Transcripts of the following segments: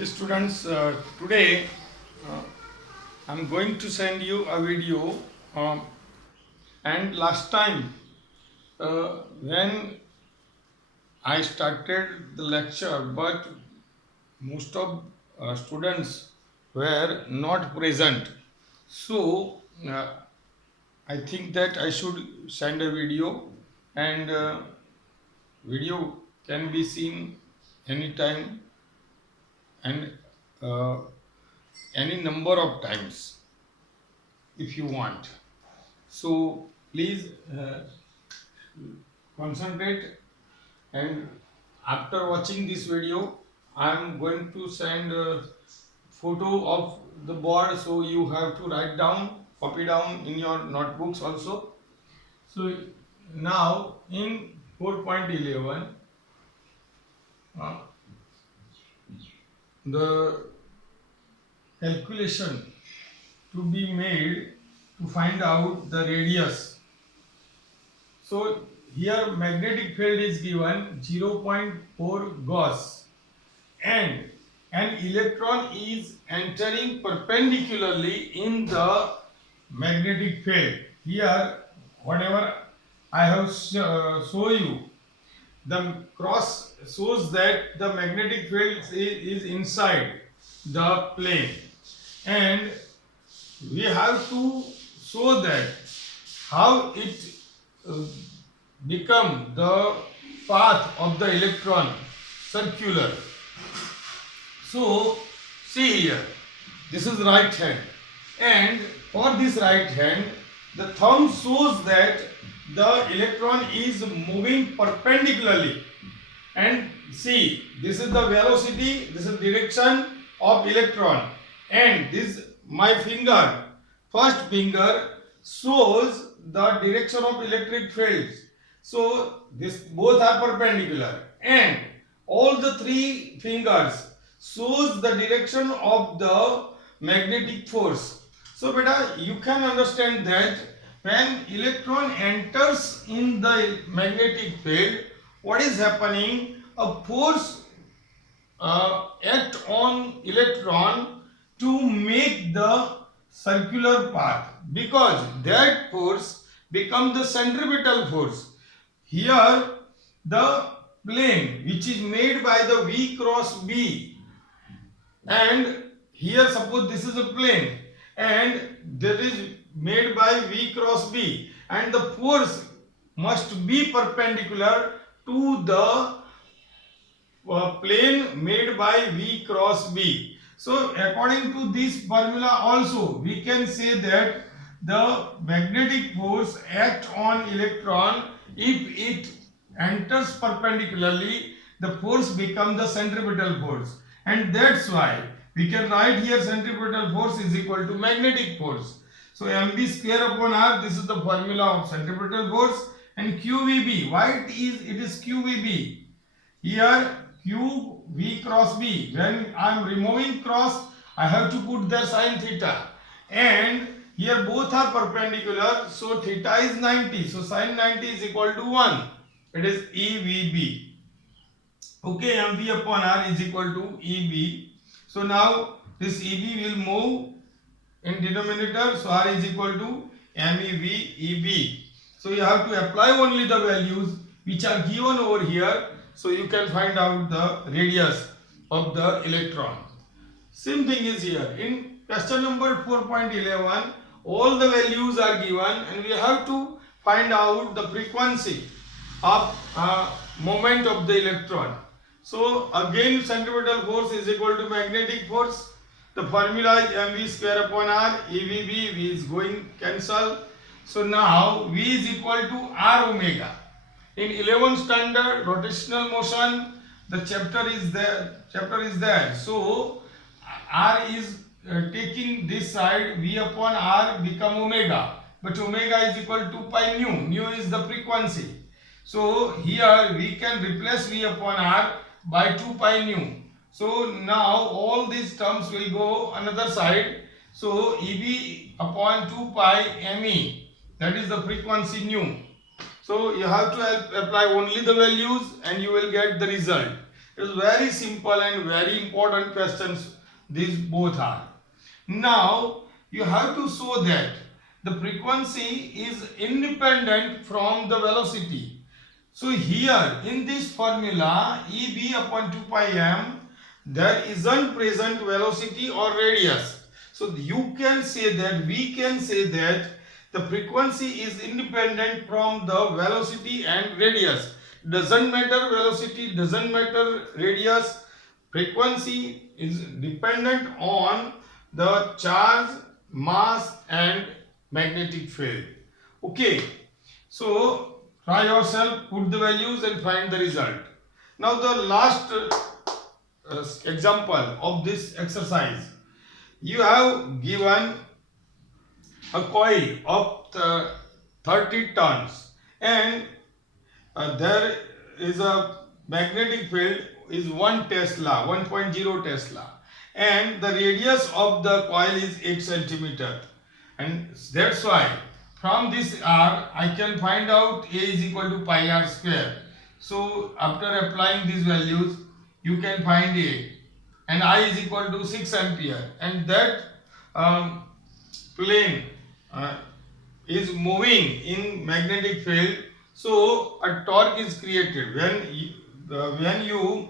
Okay, students, today uh, I'm going to send you a video. Um, and last time, when I started the lecture, but most of students were not present. So, I think that I should send a video, and video can be seen anytime and uh, any number of times if you want. So please concentrate, and after watching this video I am going to send a photo of the board, so you have to write down, copy down in your notebooks also. So now in 4.11 uh, the calculation to be made to find out the radius. So here magnetic field is given 0.4 Gauss, and an electron is entering perpendicularly in the magnetic field. Here whatever I have show you, the cross shows that the magnetic field is inside the plane, and we have to show that how it uh, become the path of the electron circular. So see here, this is right hand, and for this right hand the thumb shows that the electron is moving perpendicularly. And see, this is the velocity, this is direction of electron, and this my finger, first finger, shows the direction of electric fields. So this both are perpendicular, and all the three fingers shows the direction of the magnetic force. So beta, you can understand that when electron enters in the magnetic field, what is happening? A force act on electron to make the circular path, because that force becomes the centripetal force. Here the plane which is made by the V cross B, and here suppose this is a plane and that is made by V cross B, and the force must be perpendicular to the plane made by V cross B. So according to this formula also we can say that the magnetic force acts on electron. If it enters perpendicularly, the force becomes the centripetal force, and that's why we can write here centripetal force is equal to magnetic force. So mv square upon r, this is the formula of centripetal force, and qvb, why it is qvb? Here q v cross b, when I am removing cross I have to put there sin theta, and here both are perpendicular, so theta is 90, so sin 90 is equal to 1, it is EVB. Okay, mv upon r is equal to EB. So now this EB will move in denominator, so r is equal to MEV EB. So you have to apply only the values which are given over here, so you can find out the radius of the electron. Same thing is here in question number 4.11. all the values are given, and we have to find out the frequency of moment of the electron. So again centripetal force is equal to magnetic force. The formula is mv square upon r, EVB, v is going cancel. So now v is equal to r omega. In 11th standard rotational motion, the chapter is there. So r is taking this side, v upon r become omega, but omega is equal to pi nu. Nu is the frequency. So here we can replace v upon r by 2 pi nu. So now all these terms will go another side. So EB upon 2 pi ME, that is the frequency nu. So you have to apply only the values and you will get the result. It's very simple and very important questions. These both are. Now you have to show that the frequency is independent from the velocity. So here in this formula EB upon 2 pi m, there isn't present velocity or radius. So you can say that, we can say that the frequency is independent from the velocity and radius. Doesn't matter velocity, doesn't matter radius. Frequency is dependent on the charge, mass and magnetic field. Okay, so try yourself, put the values and find the result. Now the last example of this exercise, you have given a coil of 30 tons and there is a magnetic field is 1 Tesla, 1.0 Tesla, and the radius of the coil is 8 centimeter, and that's why from this R I can find out A is equal to pi R square. So after applying these values you can find A, and I is equal to 6 ampere, and that plane is moving in magnetic field. So a torque is created when you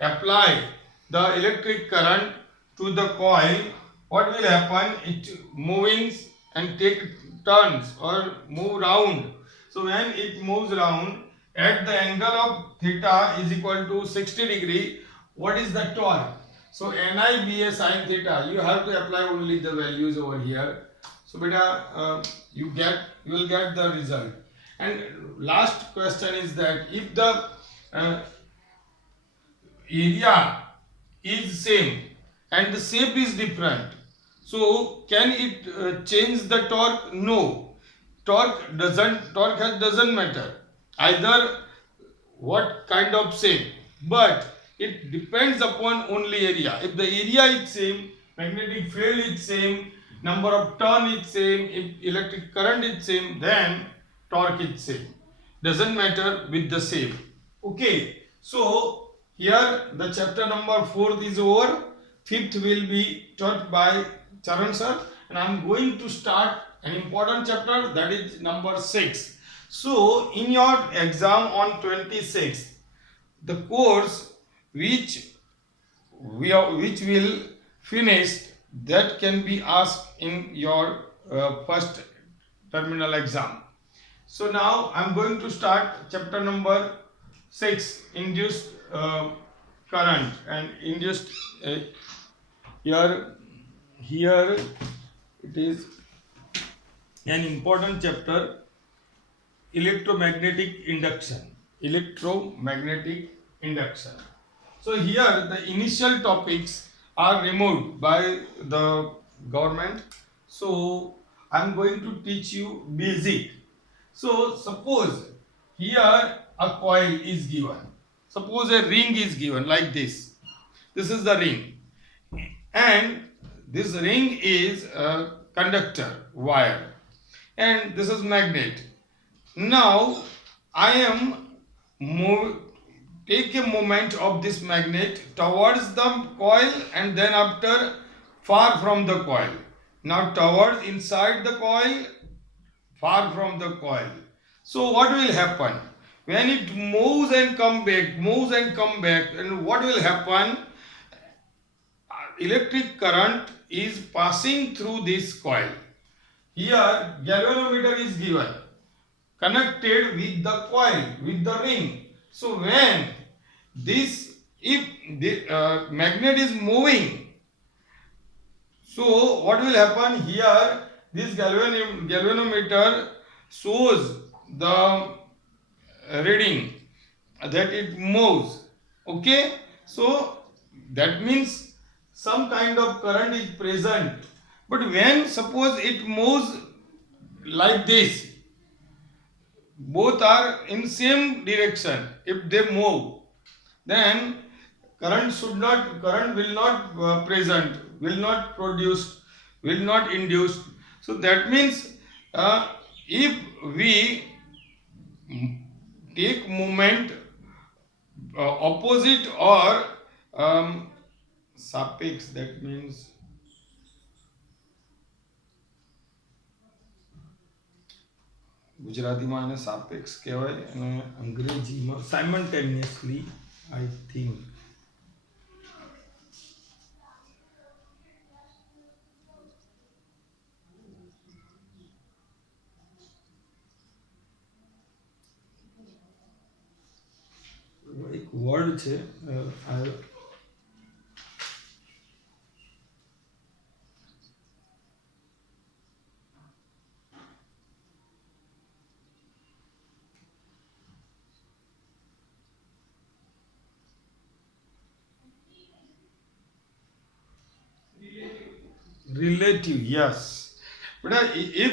apply the electric current to the coil. What will happen? It moves and take turns or move round. So when it moves round at the angle of theta is equal to 60 degree, what is the torque? So Ni BA sin theta, you have to apply only the values over here. So beta, you will get the result. And last question is that if the area is same and the shape is different, so can it change the torque? No, torque doesn't matter either what kind of shape, but it depends upon only area. If the area is same, magnetic field is same, number of turn is same, if electric current is same, then torque is same. Doesn't matter with the shape. Okay, so here the chapter number 4 is over. 5th will be taught by Charan sir, and I am going to start an important chapter, that is number 6. So in your exam on 26th, the course which will finish, that can be asked in your first terminal exam. So now I am going to start chapter number 6, induced current and induced here it is an important chapter, electromagnetic induction. So here the initial topics are removed by the government. So I am going to teach you basic. So suppose here a coil is given. Suppose a ring is given like this. This is the ring. And this ring is a conductor wire. And this is magnet. Now I am take a moment of this magnet towards the coil and then after far from the coil. Now towards inside the coil, far from the coil. So what will happen? When it moves and come back, and what will happen? Electric current is passing through this coil. Here galvanometer is given, connected with the coil, with the ring. So when if the magnet is moving, so what will happen here? This galvanometer shows the reading that it moves. Okay, so that means some kind of current is present. But when suppose it moves like this, both are in same direction, if they move, then current will not present, will not produce, will not induce. So that means if we take movement opposite or sapex, that means ગુજરાતીમાં એને સાપેક્ષ કહેવાય અને અંગ્રેજીમાં simultaneously I think એક word છે relative, yes, but if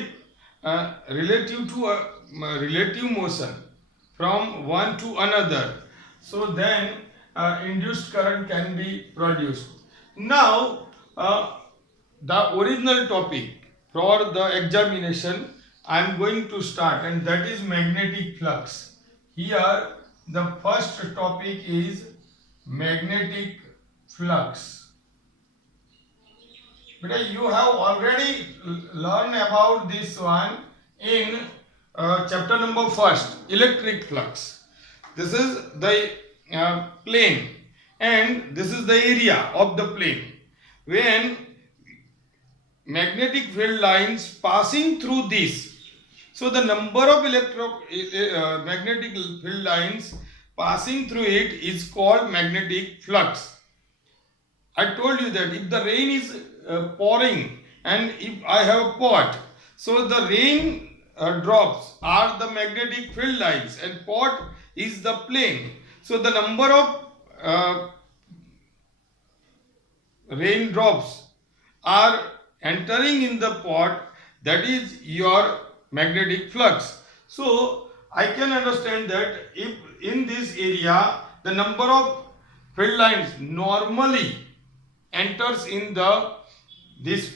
relative to relative motion from one to another, so then induced current can be produced. Now the original topic for the examination I am going to start, and that is magnetic flux. Here the first topic is magnetic flux. Because you have already learned about this one in chapter number first, electric flux. This is the plane, and this is the area of the plane. When magnetic field lines passing through this, so the number of magnetic field lines passing through it is called magnetic flux. I told you that if the rain is pouring and if I have a pot, so the rain drops are the magnetic field lines and pot is the plane. So the number of raindrops are entering in the pot, that is your magnetic flux. So I can understand that if in this area the number of field lines normally enters in this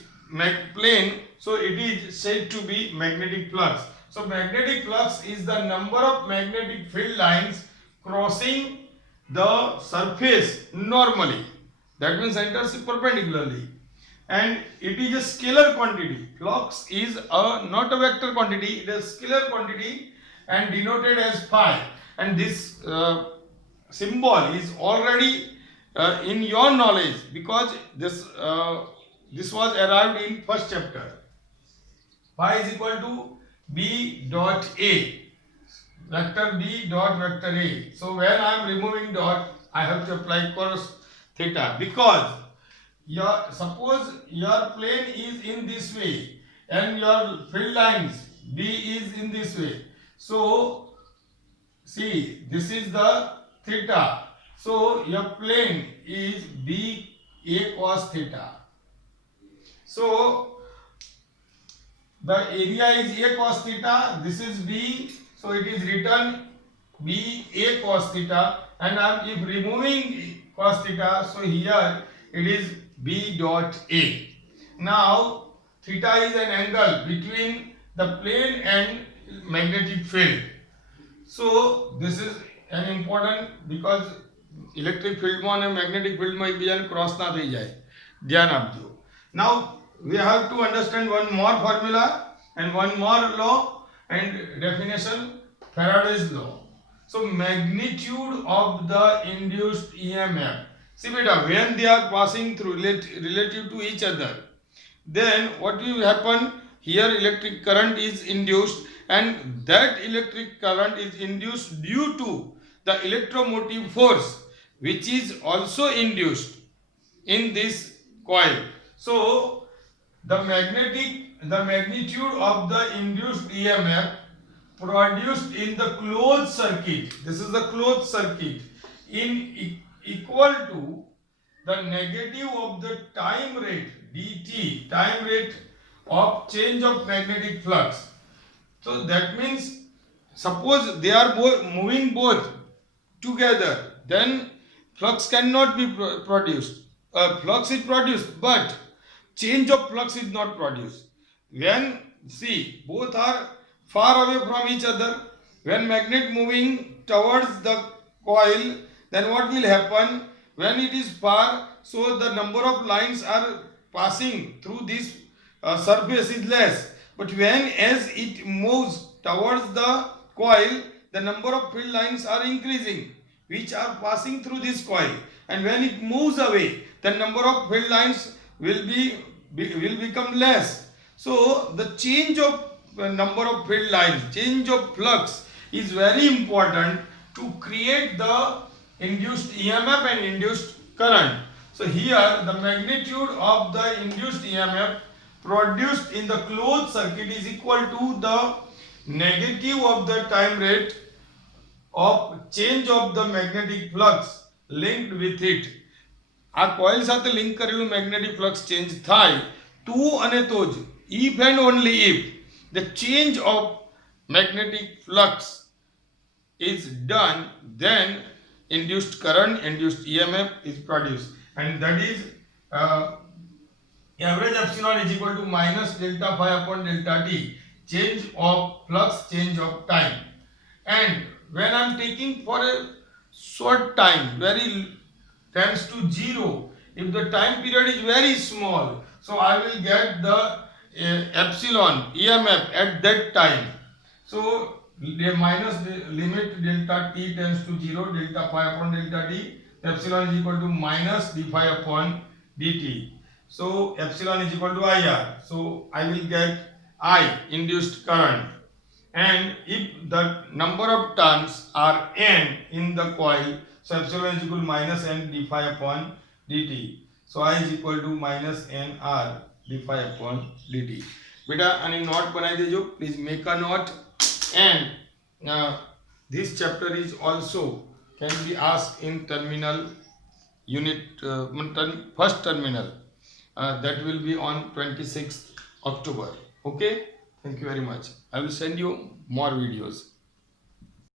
plane, so it is said to be magnetic flux. So magnetic flux is the number of magnetic field lines crossing the surface normally, that means enters perpendicularly, and it is a scalar quantity. Flux is not a vector quantity, it is a scalar quantity and denoted as phi, and this symbol is already in your knowledge because this was arrived in first chapter. Phi is equal to b dot a, vector b dot vector a. So when I am removing dot, I have to apply cos theta, because suppose your plane is in this way and your field lines b is in this way. So see, this is the theta. So your plane is b a cos theta. So the area is a cos theta, this is b, so it is written b a cos theta, and I am if removing cos theta, so here it is b dot a. Now theta is an angle between the plane and magnetic field. So this is an important, because electric field માં અને magnetic field માં એકબીજાને cross ના થઈ જાય, ધ્યાન આપજો. Now we have to understand one more formula and one more law and definition, Faraday's law. So magnitude of the induced EMF. See beta, when they are passing through relative to each other, then what will happen? Here electric current is induced, and that electric current is induced due to the electromotive force which is also induced in this coil. So the magnitude of the induced EMF produced in the closed circuit, this is the closed circuit, in equal to the negative of the time rate dt, time rate of change of magnetic flux. So that means suppose they are moving both together, then flux cannot be produced. Flux is produced, but change of flux is not produced. When see both are far away from each other, when magnet moving towards the coil, then what will happen? When it is far, so the number of lines are passing through this surface is less. But when as it moves towards the coil, the number of field lines are increasing, which are passing through this coil. And when it moves away, the number of field lines will become less. So the change of number of field lines, change of flux is very important to create the induced EMF and induced current. So here the magnitude of the induced EMF produced in the closed circuit is equal to the negative of the time rate of change of the magnetic flux linked with it. આ coil સાથે link કરેલું magnetic flux change થાય તો અને તો જ if and only if the change of magnetic flux is done, then induced current, induced EMF is produced, and that is average epsilon is equal to minus delta phi upon delta t, change of flux, change of time. And when I am taking for a short time, very tends to 0, if the time period is very small, so I will get the epsilon EMF at that time. So the minus the limit delta t tends to 0, delta phi upon delta t, epsilon is equal to minus d phi upon dt. So epsilon is equal to IR. So I will get I, induced current. And if the number of turns are n in the coil, so epsilon is equal to minus n d phi upon dt. So I is equal to minus n r d phi upon dt. बेटा आनी note बनाई देजो, please make a note. And this chapter is also can be asked in terminal unit, first terminal, that will be on 26th October. Okay, thank you very much. I will send you more videos.